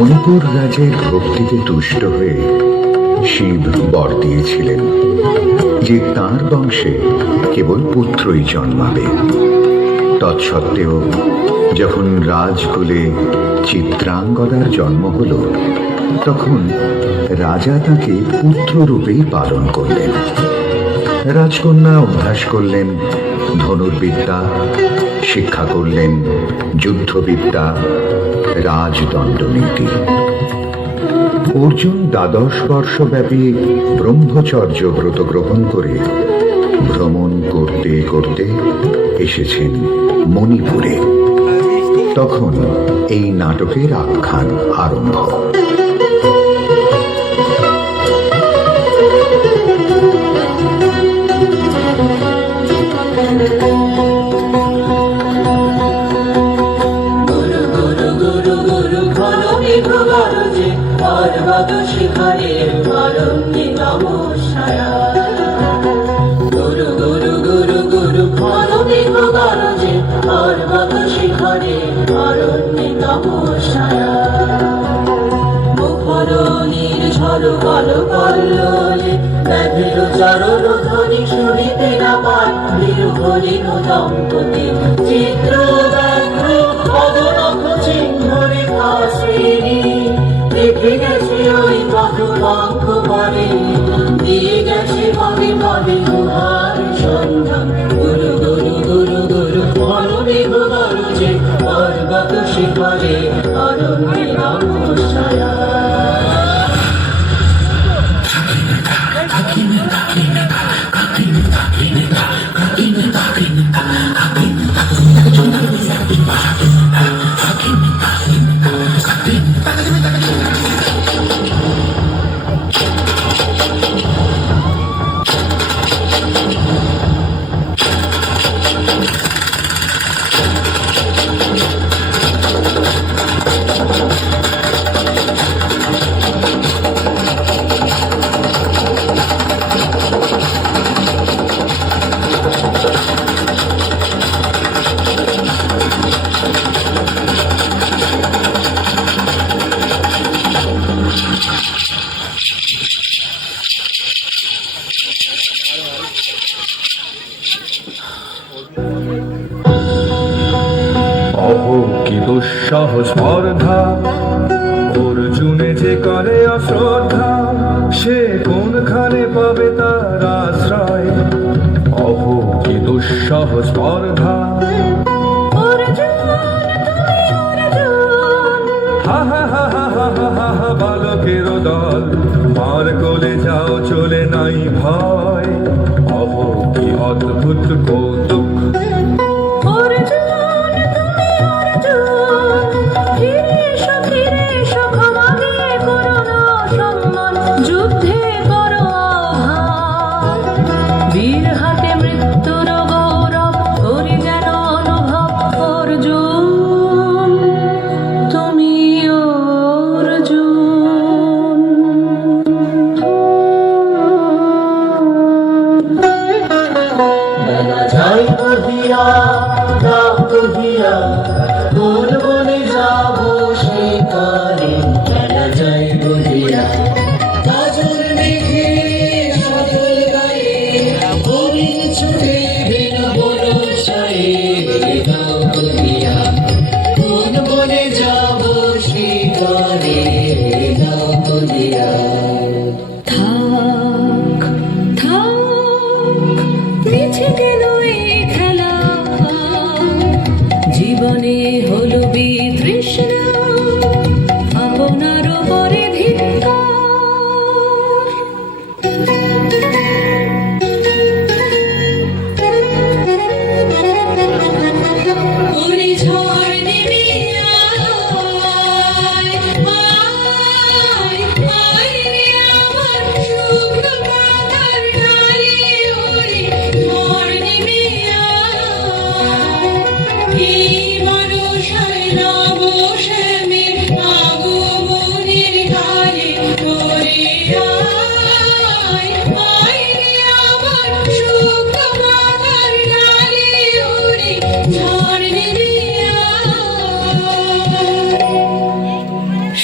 মণিপুর রাজের ভক্তিতে তুষ্ট হয়ে শিব বর দিয়েছিলেন যে তাঁর বংশে কেবল পুত্রই জন্মাবে। তৎসত্ত্বেও যখন রাজকুলে চিত্রাঙ্গদার জন্ম হল, তখন রাজা তাকে পুত্ররূপেই পালন করলেন। রাজকন্যা অভ্যাস করলেন ধনুর্বিদ্যা, শিক্ষা করলেন যুদ্ধবিদ্যা, রাজদণ্ডনীতি। অর্জুন 12 বর্ষব্যাপী ব্রহ্মচর্য ব্রত গ্রহণ করে ভ্রমণ করতে করতে এসেছেন মণিপুরে। তখন এই নাটকের আখ্যান আরম্ভ। শিখরে অরণ্যে নমঃশায়া, গুরু গুরু গুরু গুরু ঘন মেঘ গরজে, পর্বত শিখরে অরণ্যে নমঃশায়া। মুখর নির্ঝর কল কল্লোলে, ব্যাঘ্র চরণ ধ্বনি শুনিতে না পায়, নির্ভলিন দম্পতি চিত্র ব্যাঘ্র পদনখ চিহ্ন রেখা শ্রেণী। দেখে গেছে ওই মধুপঙ্খ পরে, দিয়ে গেছে পদে পদে গুহার সন্ধান। গুরু গুরু গুরু গুরু ঘন মেঘ গরজে, পর্বত শিখরে অরণ্যে নমঃশায়া। অহো কি দুঃসহ স্পর্ধা, অর্জুনে যে করে অশ্রদ্ধা, সে কোনখানে পাবে তার আশ্রয়। অহো কি দুঃসহ স্পর্ধা, হা হা হা হা হা হা হা হা, বালকের দল মার কোলে যাও চলে নাই ভয়। অহো কি অদ্ভুত কৌতুক, বীর হাতে মৃত্যুর গৌরব করি যেন অনুভব। অর্জুন তুমি অর্জুন। বেলা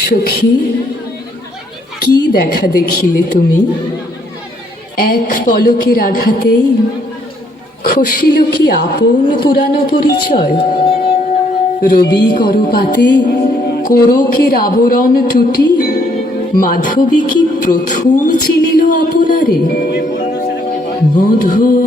সখী, কি দেখা দেখিলে তুমি? এক পলকের আঘাতেই খসিল কি আপন পুরানো পরিচয়? রবি করপাতে কোরকের আবরণ টুটি মাধবী কি প্রথম চিনিল আপনারে? মধু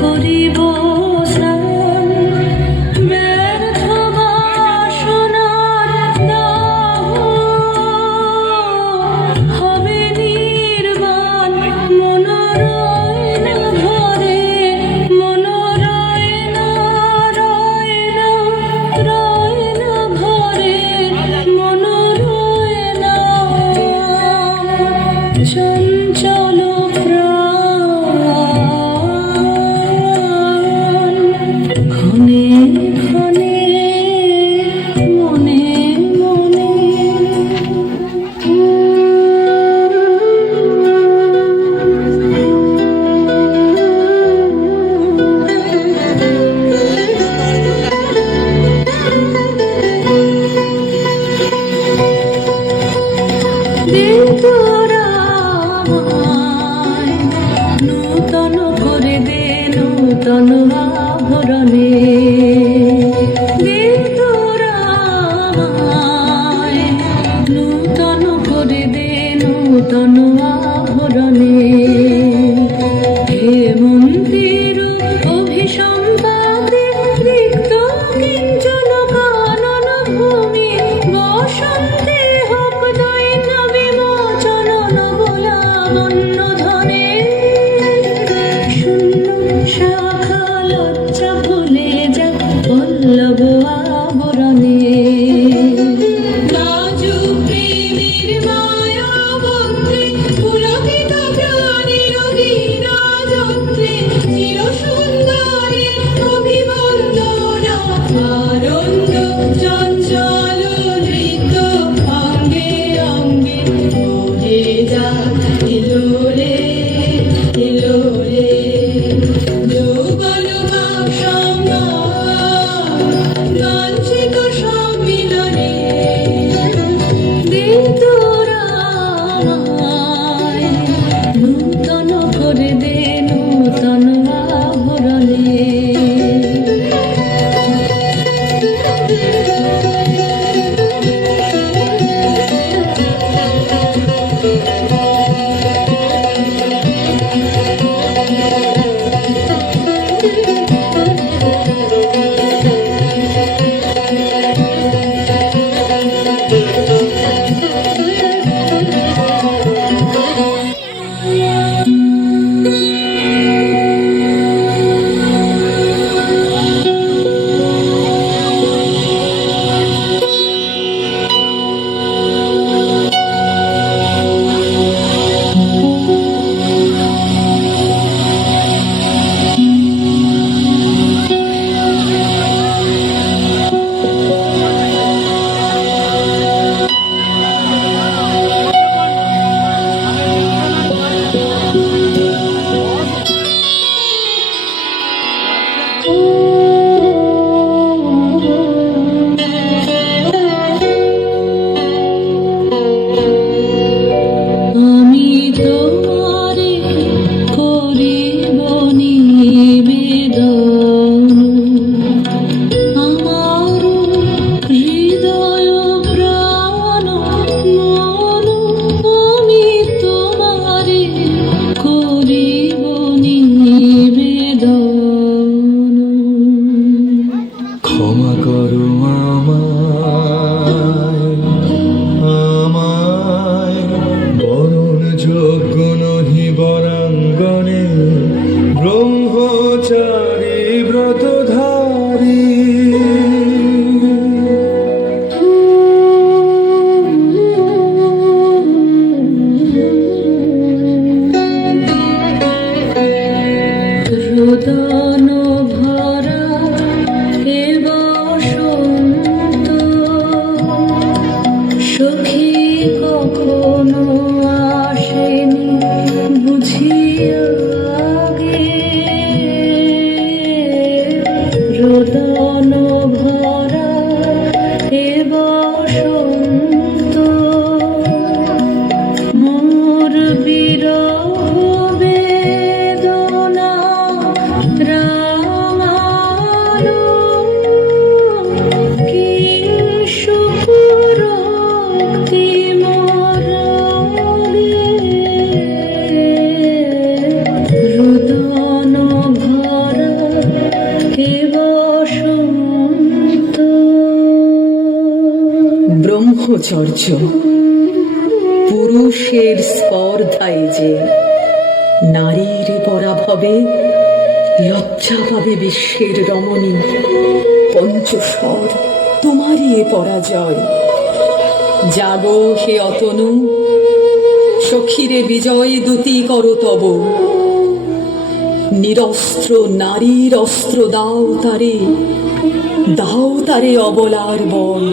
করিব স্নান নূতন আভরণে দে তোরা আমায় নূতন করে দে নূতন আভরণে হেমন্তের অভিসম্পাতে রিক্ত কিঞ্চন কানন ভূমি বসন্তে হোক দৈন্য বিমোচন নবলাবণ্য ধনে শূন্য শাখা লজ্জা ভুলে যা পল্লব আবরণে রাজু প্রেমের মায়া বন্ত্রে পুলকিত প্রাণের রাজত্রে চির সুন্দরের অভিবন্দনা আনন্দ চঞ্চল নৃত্য অঙ্গে অঙ্গে ভরে যা এলোরে এলোরে যৌবন বাক্সঙ্গ লাঞ্ছিত সম্মিলনে দে তোরা আমায় নূতন করে দে নূতন আভরণে আমি তোমারে করিব নিবেদন আমার হৃদয় প্রাণ মন আমি তোমারে করিব নিবেদন ক্ষমা করো আমায় বরণ যোগ্য নহি বরাঙ্গনে ব্রহ্মচারী ব্রতধারী রোদন ভরা হে বসন্ত সখী কখনো আসেনি বুঝিয়া আগে রোদন ভরা হে বসন্ত মোর বিরহ বেদনা রামালো কি শুকুরক্তি মরণে রোদন ভরা হে বসন্ত ব্রহ্মচর্য পুরুষের স্পর্ধায় যে নারীর পরাভবে লজ্জা পাবে বিশ্বের রমণী পঞ্চস্বর তোমারই এ পরাজয় জাগো হে অতনু সখীরে বিজয় দূতি করো তব নিরস্ত্র নারীর অস্ত্র দাও তারে অবলার বল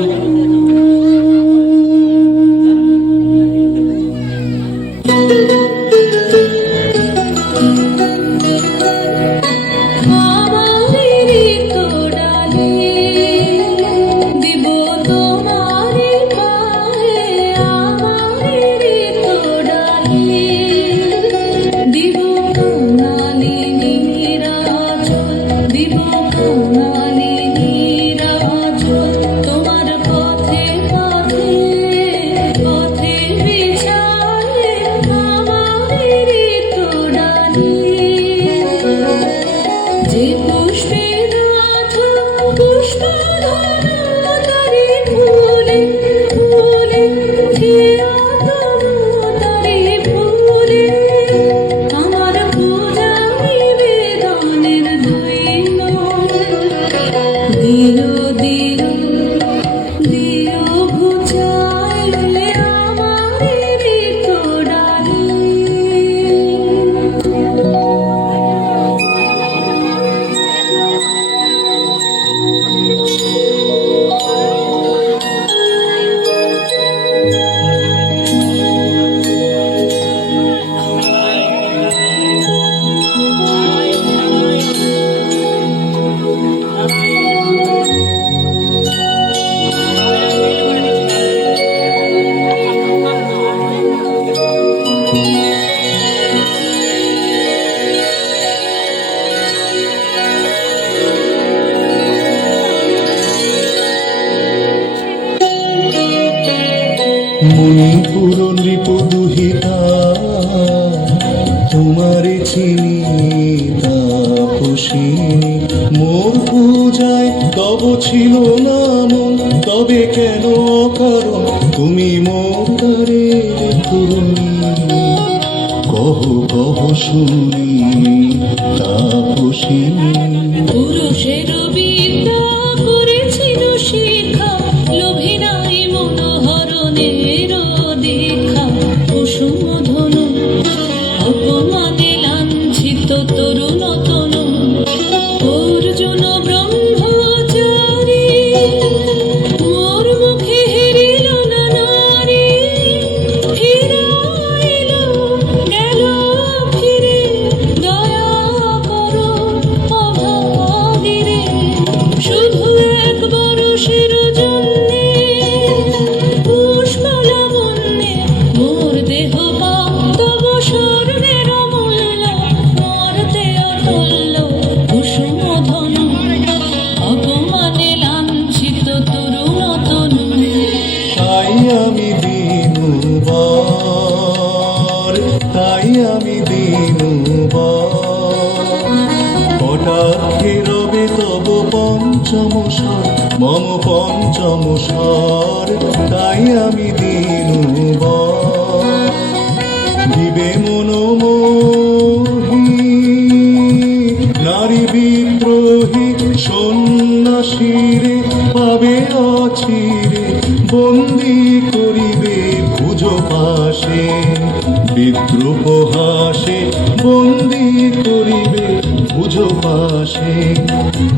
আমারি তোড়ালে দিব তোমারি পায়ে আমারি তোড়ালে দিব কাঙালি নিরাচল যে পুষ্পে গাথা পুষ্পধর তারে ফুলে ফুলে খেয়া তবু তারে ফুলে আমার পূজা নিবেদনের দৈন দিও দিও দিও ঘুচাইলে আমারে রিক্ত ডালি মণিপুর নৃপদুহিতা তোমারে চিনি তাপসিনী মোর পূজায় তব ছিল না মন তবে কেন অকারণ তুমি মোর দ্বারের তরুণী কহ কহ শুনি তাপসিনী পুরুষের বিদ্যা করেছিল শিক্ষা লোভে নাই মনোহরণের দীক্ষা কুসুম ধনু অপমানে লাঞ্ছিত তরুণ তনু অর্জুন ব্রহ্মচারী মোর মুখে হেরিল না নারী ফিরাইল গেল ফিরে দয়া করো অভাগীরে শুধু এক বরষের জন্যে পুষ্পলাবণ্যে মোর দেহ পাপ তব স্বর্ণের মূল্য মরতে অটল্য কুসুম ধনু অপমানে লাঞ্ছিত তরুণ তনু তাই আমি দিনুবার তাই আমি দিনুবার কটাক্ষে রবে তব পঞ্চম স্বর মম পঞ্চম স্বর তাই আমি দিনুবার দিবে মনোমোহী নারী বিদ্রোহী সন্ন্যাসীরে পাবে অচিরে বন্দি করিবে ভুজ পাশে বিদ্রোহ হাসে বন্দি করিবে ভুজ পাশে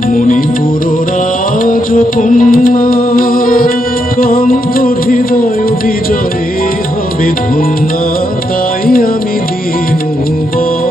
মণিপুর রাজকন্যা কান্ত হৃদয় বিজয়ে হবে ধন্যা তাই আমি দিনুবার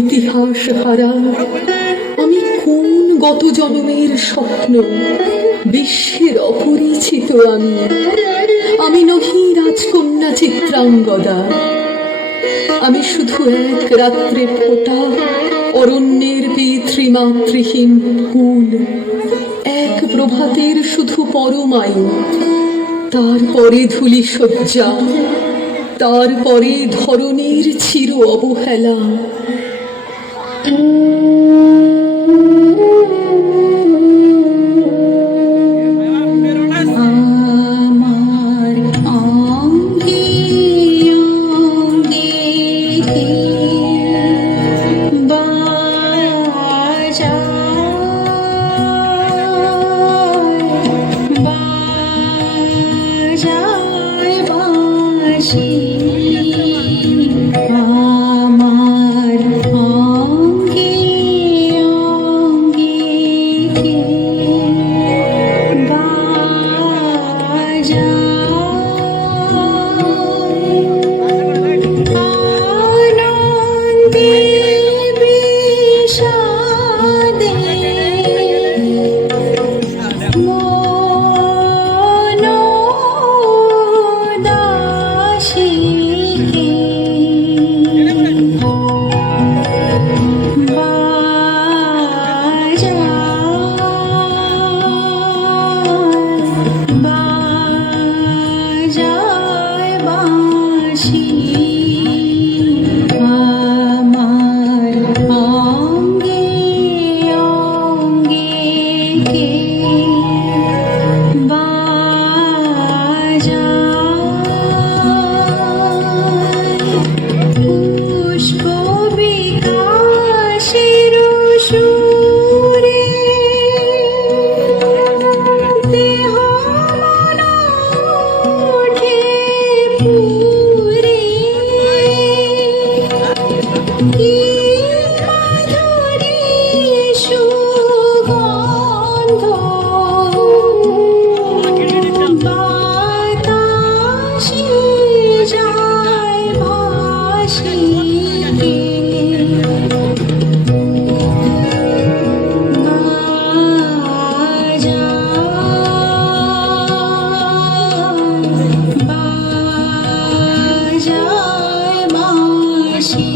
ইতিহাস হারা আমি কোন গত জন্মের স্বপ্ন, বিশ্বের অপরিচিত আমি নহি রাজকন্যা চিত্রাঙ্গদা, আমি শুধু এক রাত্রে ফোটা অরণ্যের পিতৃমাতৃহীন কুল, এক প্রভাতের শুধু পরমায়ু, তারপরে ধূলি শয্যা, তারপরে ধরণীর চির অবহেলা। আমার অঙ্গে অঙ্গে বাজায় বাঁশি, আমার অঙ্গে অঙ্গে আনন্দে বিষাদে মন দাসীকে বাজায় বাঁশি, আমার অঙ্গে অঙ্গে পুষ্প বিকাশের সুরে দেহ মন ওঠে পুরে, কি মাধুরী সুগন্ধ বাতাসে যায় ভাসি, বাজায় বাঁশি,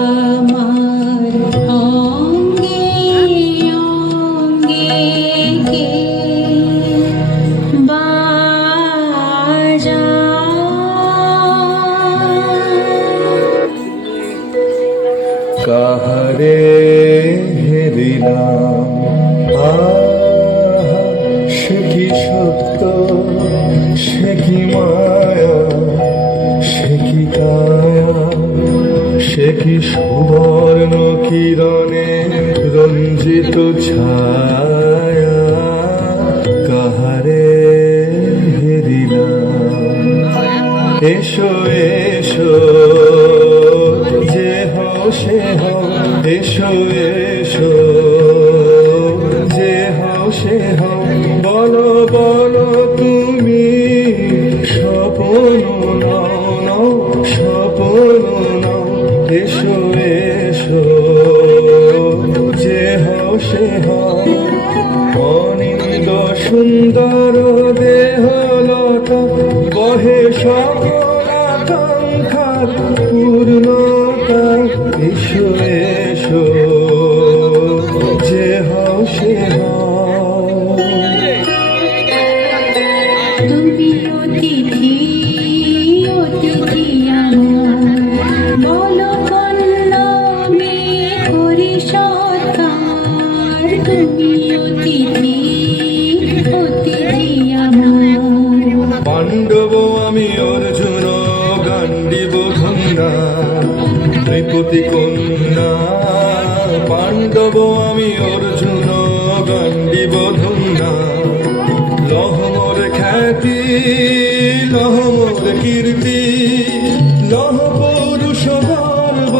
আমার অঙ্গে অঙ্গে কাহারে হেরিলাম সে কি সত্য, সে কি মায়া, সে কি কায়া, সে কি সুবর্ণ কিরণে রঞ্জিত ছায়া, কাহারে হেরিলাম। এসো এসো যে হও সে হও, এসো এসো যে হও সে হও, বলো বলো তুমি স্বপন নাও নাও, স্বপন নাও, এসো এসো যে হও সে হও, অনিন্দ সুন্দর দেহ লতা বহে সকল আকাঙ্ক্ষার পূর্ণতা, এসো এসো যে হও সে হও। তুমি অতিথি অতিথি আমার, বলো কন্যা মে করি সৎকার, তুমি অতিথি অতিথি আমার। পাণ্ডব আমি অর্জুন গান্ডীব ধন্যা, ত্রিপতি কন্যা পাণ্ডব আমি অর্জুন গান্ডীব ধন্যা, লহমর খ্যাতি লহমর কীর্তি, লহ পৌরুষ গর্ব,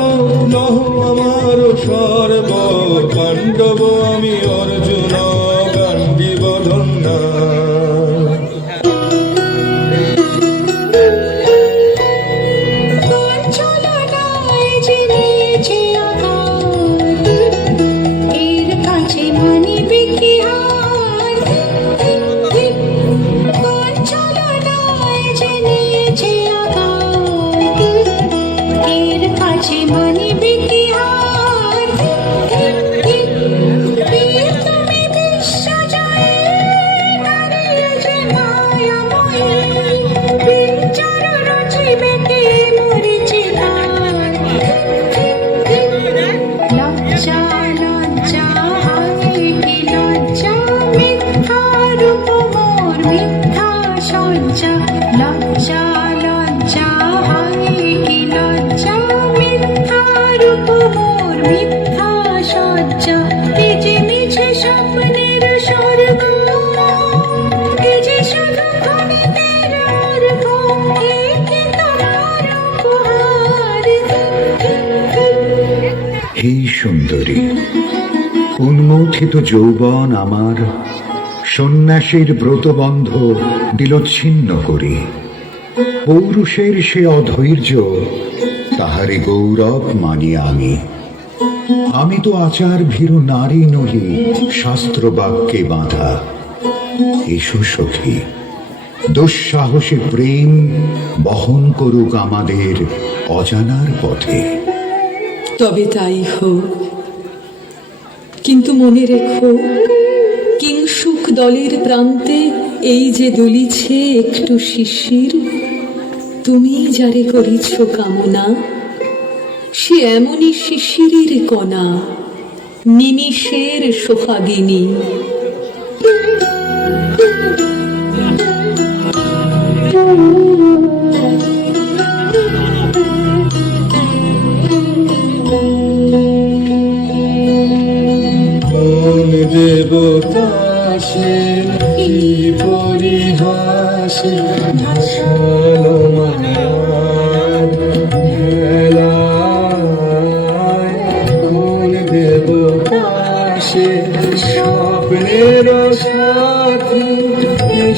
লহ আমার সর্ব, পাণ্ডব আমি অর্জুন গান্ডীব ধন্যা। চলনায় হে সুন্দরী, উন্মোচিত যৌবন আমার সন্ন্যাসীর ব্রতবন্ধ দিল ছিন্ন করি। পৌরুষের সে অধৈর্য, তাহারে গৌরব মানি আমি। আমি তো আচার ভীরু নারী নহি, শাস্ত্র বাক্যে বাঁধা। এসো সখী, দুঃসাহসী প্রেম বহন করুক আমাদের অজানার পথে। তবে তাই হোক, কিন্তু মনে রেখো, কিংসুক দলের প্রান্তে এই যে দুলিছে একটু শিশির, তুমি যারে করিছ কামনা, সে এমনই শিশিরের কণা, নিমিষের সোহাগিনী। কোন দেবতা সে কি পরিহাসে ভাসালো মায়ার ভেলায়। কোন দেবতা সে স্বপ্নের সাথী,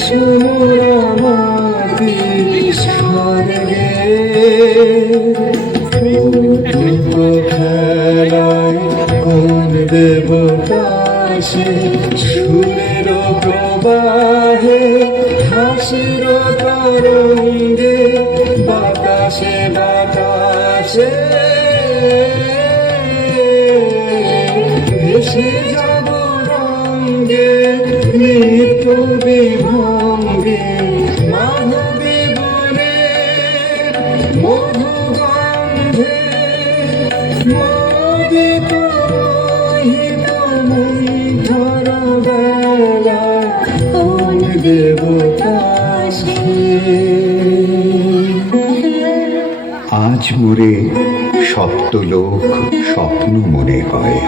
সুরামাতি স্বর্গে কৌতুক খেলায়। কোন দেবতা সে সুরের প্রবাহে, হাসির তরঙ্গে বাতাসে বাতাসে ভেসে যাব রঙ্গে নিত্য বিভঙ্গে। মাধবী বনে মধুগন্ধে মোদিত মোহিত মন্থর বেলা। কোন দেবতা সে? আজ মোরে সপ্তলোক স্বপ্ন মনে হয়,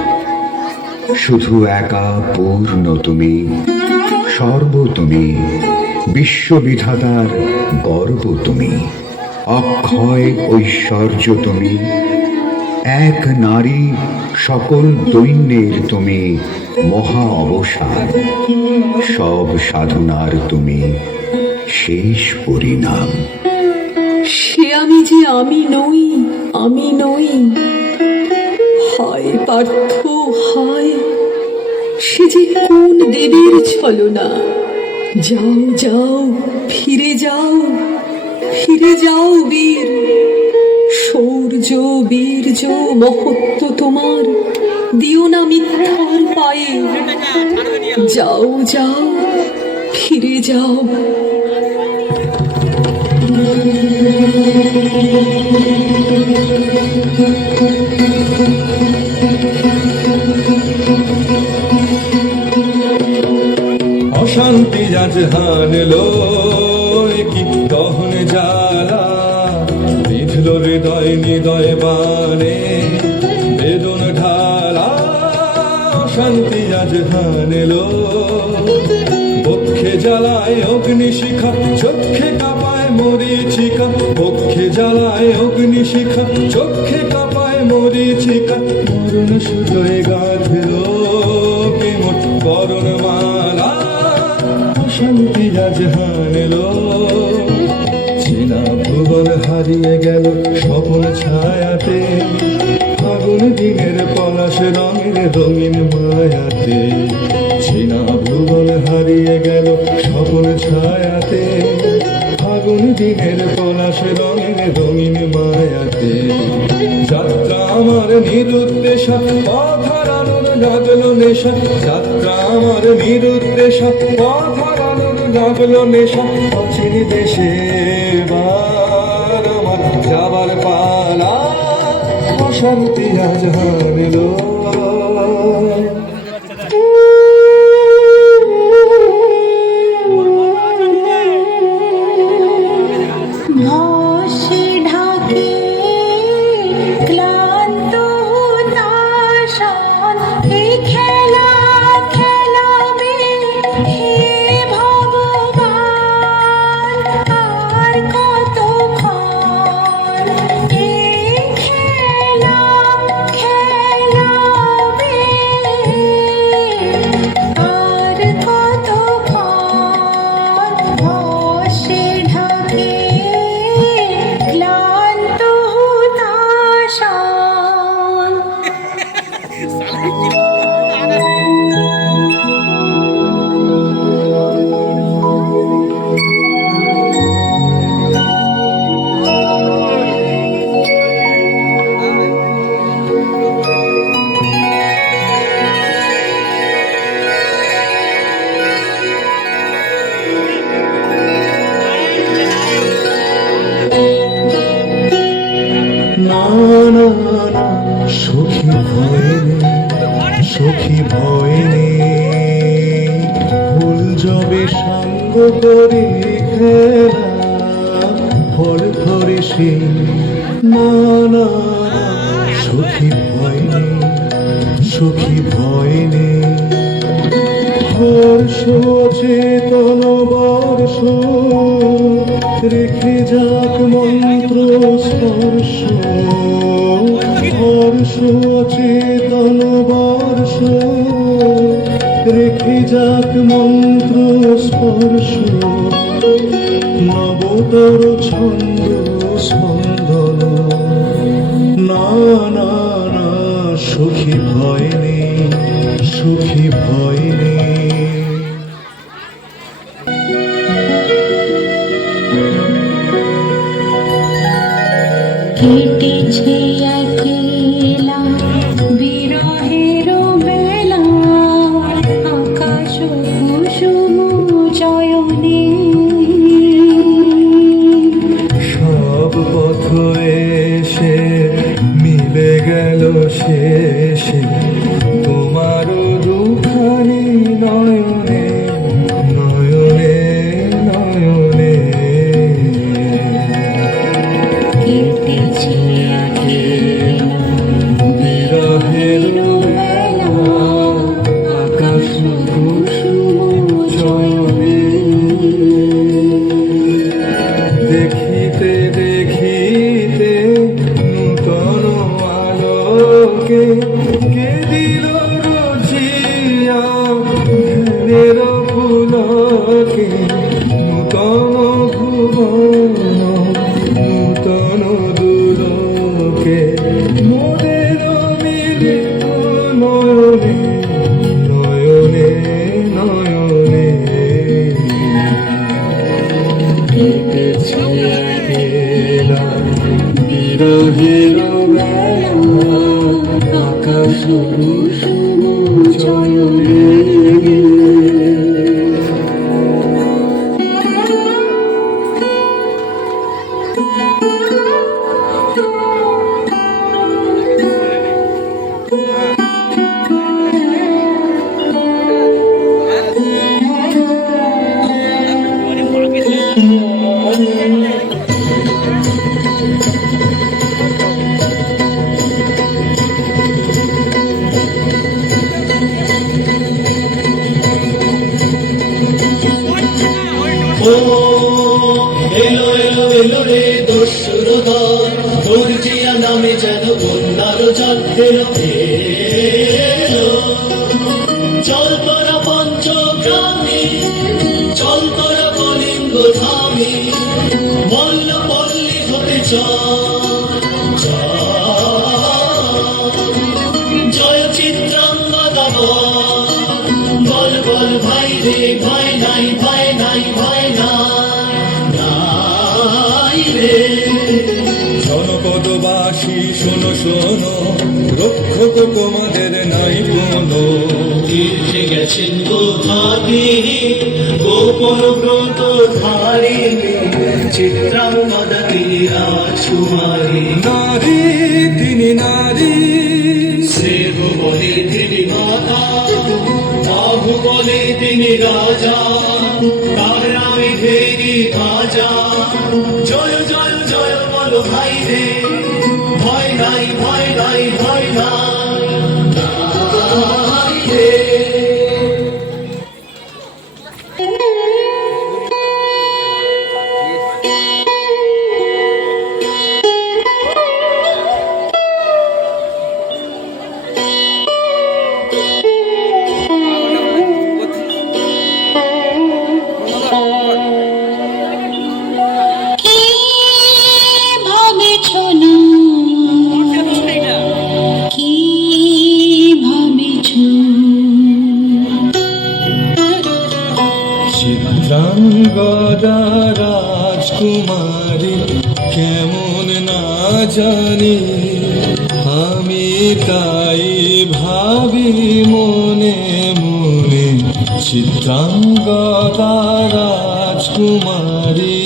শুধু একা পূর্ণ তুমি, সর্ব তুমি, বিশ্ববিধাতার গর্ব তুমি, অক্ষয় ঐশ্বর্য তুমি, এক নারী সকল দৈন্যের তুমি মহা অবসান, সব সাধনার তুমি শেষ পরিণাম। সে আমি যে আমি নই, আমি নই। হায় পার্থ হায়, সে যে কোন দেবীর ছলনা। যাও যাও, ফিরে যাও, ফিরে যাও বীর। শৌর্য বীর্য মহত্ব তোমার দিও না মিথ্যার পায়ে। যাও যাও, ফিরে যাও। অশান্তি আজ হানলো, কি দহন জ্বালা বিঁধল হৃদয় নিদয় বানে বেদন ঢালা। অশান্তি আজ হানলো, বক্ষে জ্বালায় অগ্নিশিখা, চক্ষে কাঁপায় মরীচিকা। বক্ষে জ্বালায় অগ্নিশিখা, চক্ষে কাঁপায় মরীচিকা। মরণ সুতোয় গাঁথল কেমন করণ মালা। অশান্তি আজ হানলো, চেনা ভুবন হারিয়ে গেল স্বপ্ন ছায়াতে। ফাগুন দিনের পলাশ রঙের রঙিন মায়াতে। চেনা ভুবন হারিয়ে গেল স্বপ্ন ছায়াতে। ফাগুন দিনের পলাশ রঙের রঙিন মায়াতে। যাত্রা আমার নিরুদ্দেশা, পথ হারানোর জাগলো নেশা। যাত্রা আমার নিরুদ্দেশা, পথ হারানোর জাগলো নেশা। অচিন দেশে এবার আমার যাবার পালা। অশান্তি আজ হানলো। ঘষে ঢাকে ক্লান্ত হুতাশন, এই খেলা খেলাবে হে ভগবান। আর কতক্ষণ এই খেলা খেলাবে। করি খেলা ফল ধরে সে না না সখী ভয় নেই সখী ভয় নেই হর্ষ চেতন বর্ষ রেখে যাক মন্ত্র স্পর্শ হর্ষ চেতন বর্ষ রেখে যাক মন্ত্র স্পর্শ নবতর ছন্দ স্পন্দন না না না সখী ভয় নেই সখী ভয় নেই কেটেছে একলা বিরহের বেলা আকাশ কুসুম চয়নে সব পথ এসে মিলে গেল শেষে তোমার দুখানি নয়নে নয়নে নয়নে কেটেছে একলা বিরহের বেলা আকাশ কুসুম চয়নে দেখিতে দেখিতে নূতন আলোকে কে দিল রুচিয়া ধ্যানের পুলকে নূতন ভুবন নূতন দুলোকে মোদের মিলিত নয়নে নয়নে নয়নে কেটেছে একলা বিরহের বেলা আকাশ কুসুম চয়নে ও এলো এলো এলো রে দস্যুর দল গর্জিয়া নামে যেন বন্যার জল এলো এলো চল তোরা পঞ্চগ্রামে চল তোরা কলিঙ্গ ধামে মল্ল পল্লী হতে জয় চিত্রাঙ্গদা বল বল ভাই রে ভাই নাই ভাই নাই ভাই নাই রে জনপদবাসী শোনো শোনো রক্ষক তোমাদের নাই কোনো তীর্থে গেছেন কোথাদি গোপন ব্রত ধারিণী চিত্রাঙ্গদা তিনি রাজকুমারী নারী তিনি নারী সেব বলে তিনি মাতা বাহু বলে তিনি রাজা তার নামে ভেরি খাজা জয় জয় জয় বলো ভাই রে ভয় নাই ভয় নাই ভয় নাই রে কি ভাবেছ না কি ভাবেছ চিত্রাঙ্গদা রাজকুমারী কেমন না জানি আমি তাই ভাবি মনে মনে চিত্রাঙ্গদা রাজকুমারী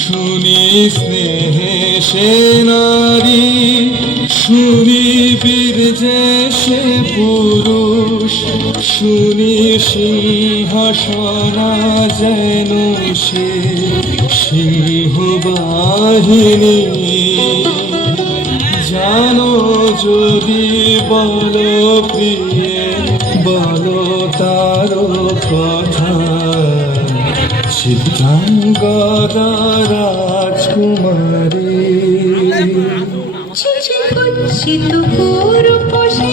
শুনি স্নেহে সে নারী শুনি বীর যে সে পুরুষ, শুনি সিংহাসনা যেন সে সিংহবাহিনী। জানো যদি বলো প্রিয়ে, বলো তার কথা, চিত্রাঙ্গদা রাজকুমারী। চিচি কুচ্ছিত পুরুষে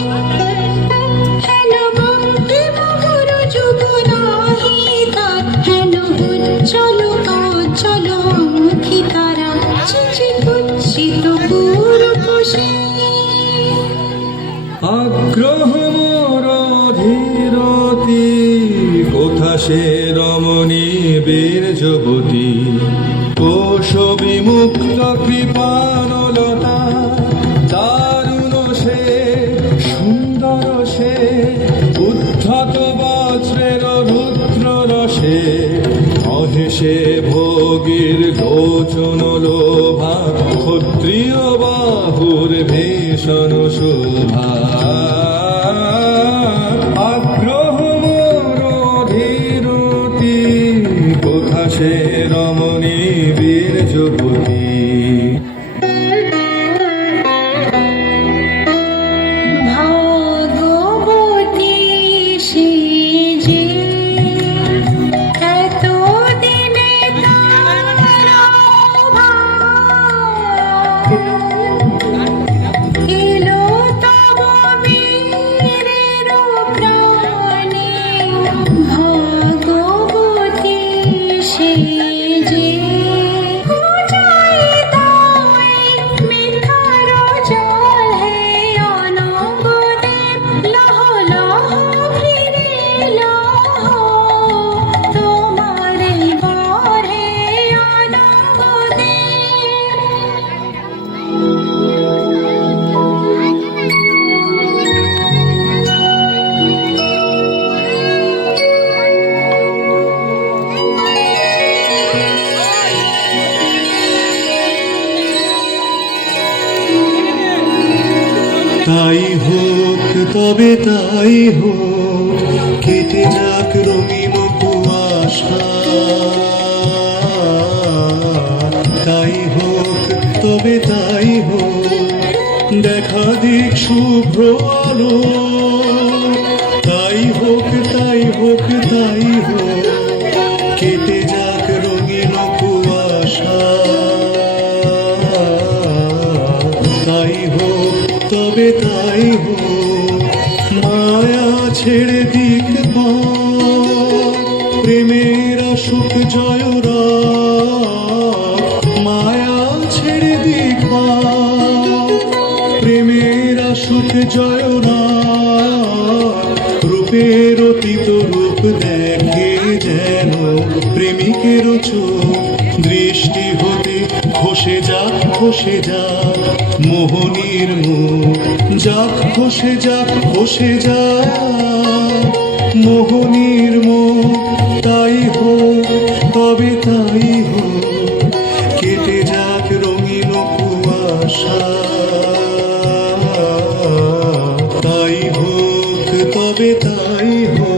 হেন বন্দে মহুর যুবরাহিতা, হেন উজ্জ্বল অজ্জ্বল মুখী তারা। চিচি কুচ্ছিত পুরুষে আগ্রহ মোর ধীরতি, কোথা সে রমণী বীর যুবতী। কোশ বিমুক্ত কৃপানলতা, দারুণ সে সুন্দর সে, উদ্ধত বজ্রের রুদ্র রসে। অহেসে ভোগীর লোচন লোভা, ক্ষত্রিয় বাহুর ভীষণ শোভা। আগ্রহ মোর ধীরতি, কোথা সে রমণী বীর যুবতী। ভাগবতী সে যে এত দিনে এলো তব বীরের প্রাণে। ভাগবতী সে যে খুঁজাই দায় মিঠার জল হে অনবদেব। লহ লহ ফিরে লহ তোমার বর হে তাই হোক তবে তাই হোক, কেটে যাক রঙিন কুয়াশা। তাই হোক তবে তাই হোক, দেখা দিক শুভ্র আলো। তাই হোক তাই হোক তাই হোক, কেটে যাক রঙিন কুয়াশা। তাই হোক তবে তাই হোক, মায়া ছেড়ে দিক পথ, প্রেমের সুখ জয় রাত। মায়া ছেড়ে দিক পথ, প্রেমের সুখ জয় রাত। রূপের অতীত রূপ দেখে যেন প্রেমিকের চোখ, দৃষ্টি হতে খসে যাক খসে যাক মোহনীর মুখ। যাক খসে যাক খসে যাক মোহনীর মুখ। তাই হোক তবে তাই হোক, কেটে যাক রঙিন কুয়াশা। তাই হোক তবে তাই হোক।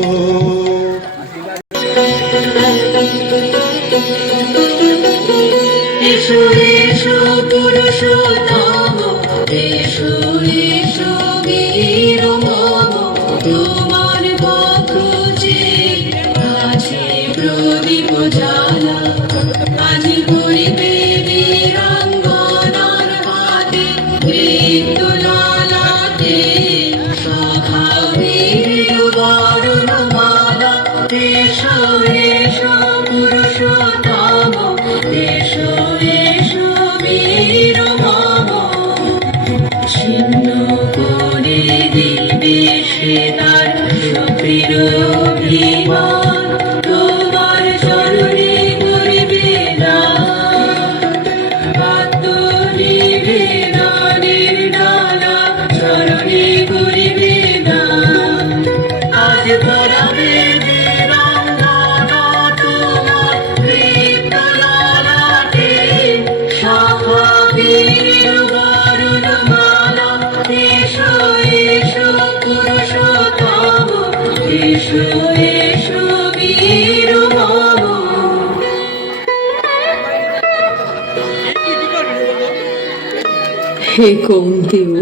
এসো এসো পুরুষোত্তম, এসো এসো বীর মম। তোমার পথ যে আছে প্রদীপ জ্বালা, আজি করিবে বীরাঙ্গনার হাতে মৃত্যু লালাতে। সখা বীর বরণমালা, এসো এসো পুরুষোত্তম, এসো এসো বীর মম। ছিন্ন করে দিবে সে তার এসো এসো বীর মম হে কৌন্তেয়,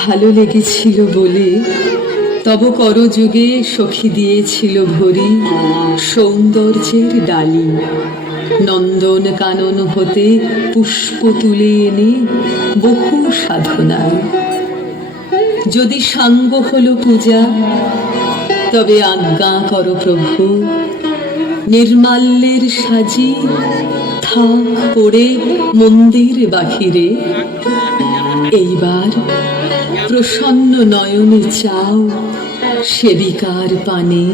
ভালো লেগেছিল বলে তব করযুগে সখী দিয়েছিল ভরি সৌন্দর্যের ডালি। নন্দন কানন হতে পুষ্প তুলে এনে বহু সাধনায় যদি সাঙ্গ হলো পূজা, তবে আজ্ঞা করো প্রভু, নির্মাল্যের সাজি থাক পড়ে মন্দির বাহিরে। এইবার প্রসন্ন নয়নে চাও সেবিকার পানে।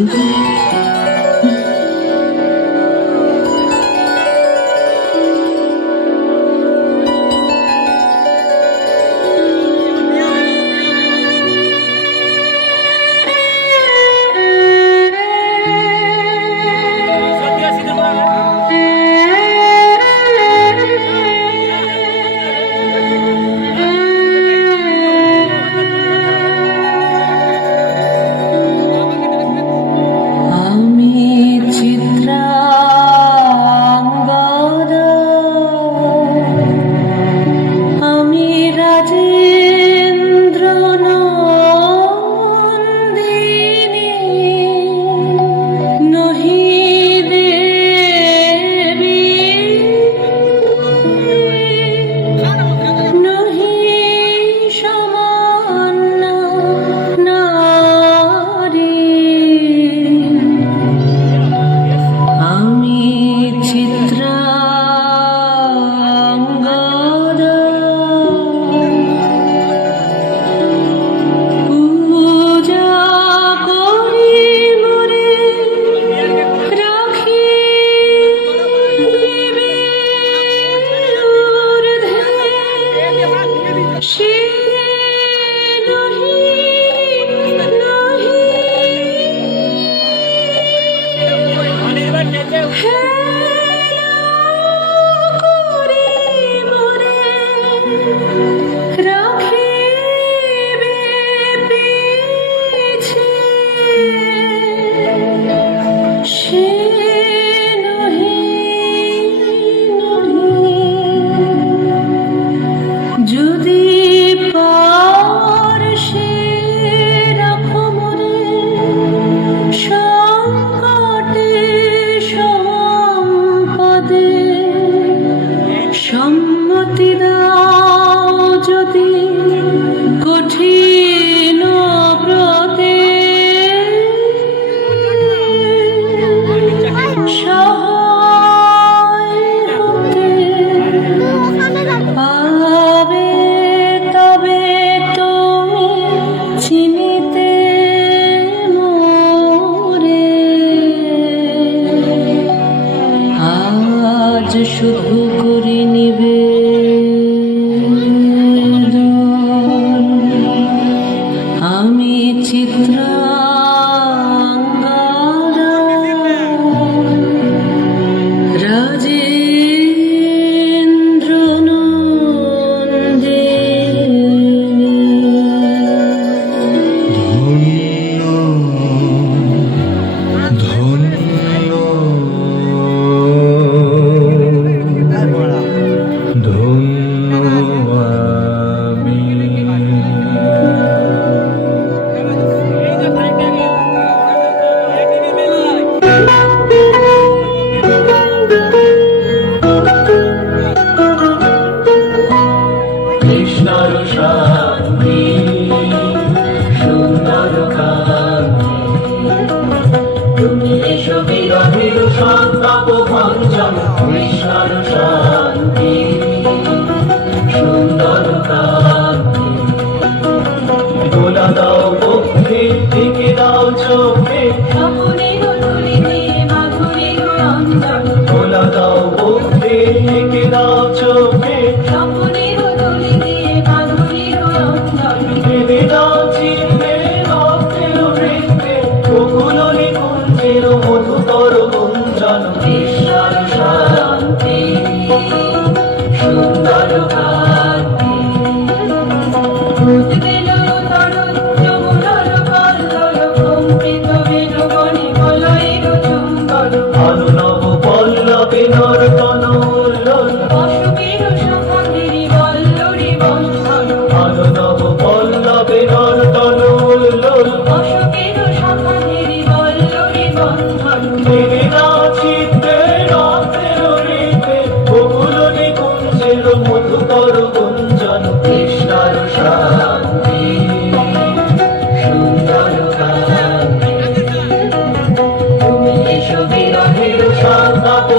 শুধু করে নিবে আমি চিত্রাঙ্গদা রাজেন্দ্র নন্দিনী। ধন্য সাধব